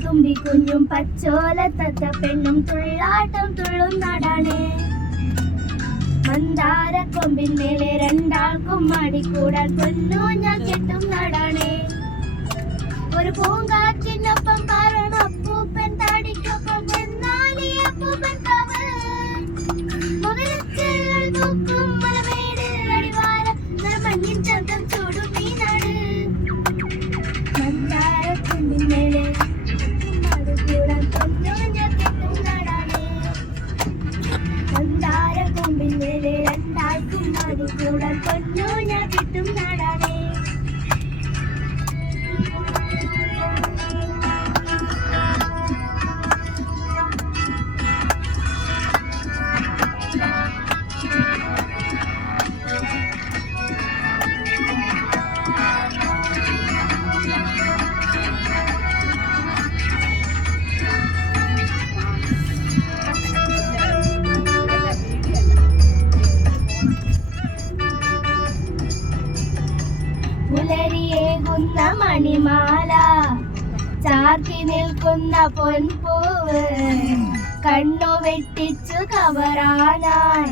തുമ്പി കുഞ്ഞും പച്ചോല തത്ത പെണ്ണും തുള്ളാട്ടം തുള്ളും നാടാണ്. മന്ദാര കൊമ്പിന്മേലെ രണ്ടാൾക്കും മാടിക്കൂടാൻ പൊന്നൂഞ്ഞാൽ കെട്ടും നാടാണ്. ഒരു പൂങ്കാറ്റിനൊപ്പം കാരണം അപ്പൂപ്പൻ താടിക്കൊപ്പം ചെന്നാലി അപ്പൂപ്പൻ കാവൽ. മകരച്ചെള്ളൽ പൂക്കും മലമേട് അടിവാര മഞ്ഞിൻ ചന്തം ചൂടും ഈ നാട്. മന്ദാര കൊമ്പിന്മേലെ മാടിക്കൂടാൻ പൊന്നൂഞ്ഞാൽ കെട്ടും നാടാണ്. മന്ദാര കൊമ്പിന്മേലെ രണ്ടാൾക്കും മാടിക്കൂടാൻ പൊന്നൂഞ്ഞാൽ കെട്ടും നാടാണ്. പുലരിയേകുന്ന മണിമാല ചാർത്തി നിൽക്കുന്ന പൊൻപൂവ് കണ്ണു വെട്ടിച്ചു കവറാനാൻ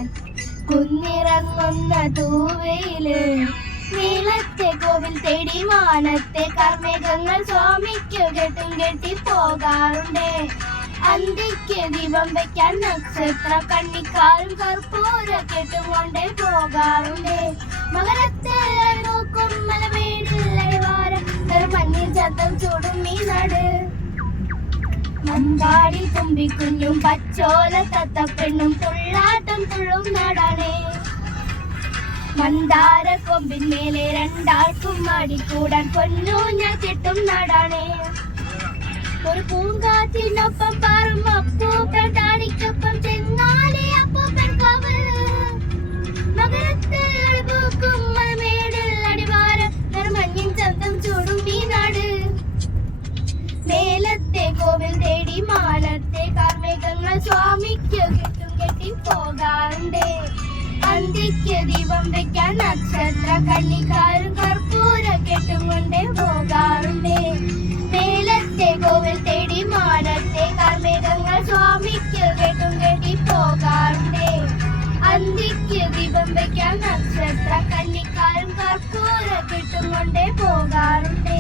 കുന്നിറങ്ങുന്ന തൂവയില്. നീലത്തെ കോവിൽ തേടി മാനത്തെ കർമ്മേഘങ്ങൾ സ്വാമിക്കു കെട്ടും കെട്ടി പോകാറുണ്ട്. അന്തിക്ക് ദീപം വെക്കാൻ നക്ഷത്ര കണ്ണിക്കാരും കർപ്പൂര കെട്ടും കൊണ്ടേ പോകാറുണ്ട്. മകരത്തെ നോക്കും മലമേടില്ലടിവാര മഞ്ഞിൻ ചന്തം ചൂടും ഈ നാട്. മന്ദാടി തുമ്പിക്കുഞ്ഞും പച്ചോല തത്ത പെണ്ണും തുള്ളാട്ടം തുള്ളും നാടാണ്. മന്ദാര കൊമ്പിന്മേലെ രണ്ടാൾക്കും മാടിക്കൂടാൻ പൊന്നൂഞ്ഞാൽ കെട്ടും നാടാണ്. ഒരു പൂങ്കാറ്റിനൊപ്പം പാറും അപ്പൂപ്പൻ താടിക്കൊപ്പം ചെന്നാലി അപ്പൂപ്പൻ കാവൽ. മകരത്തിൽ പൂക്കും മലമേടിൽ അടിവാര മഞ്ഞിൻ ചന്തം ചൂടും ഈ നാട്. മേലത്തെ കോവിൽ തേടി മാനത്തെ കാർമേഘങ്ങൾ സ്വാമിക്ക് കെട്ടും കെട്ടി പോകാറുണ്ട്. അന്തിക്ക് ദീപം വെക്കാൻ നക്ഷത്ര കണ്ണിക്കാരും കർപ്പൂര കെട്ടും കൊണ്ടേ പോകാറുണ്ട്. മേലത്തെ കോവിൽ തേടി മാനത്തെ കാർമേഘങ്ങൾ സ്വാമിക്ക് കെട്ടും കെട്ടി പോകാറുണ്ട്. അന്തിക്ക് ദീപം വെക്കാൻ നക്ഷത്ര കണ്ണിക്കാരും കർപ്പൂര കെട്ടും കൊണ്ടേ പോകാറുണ്ട്.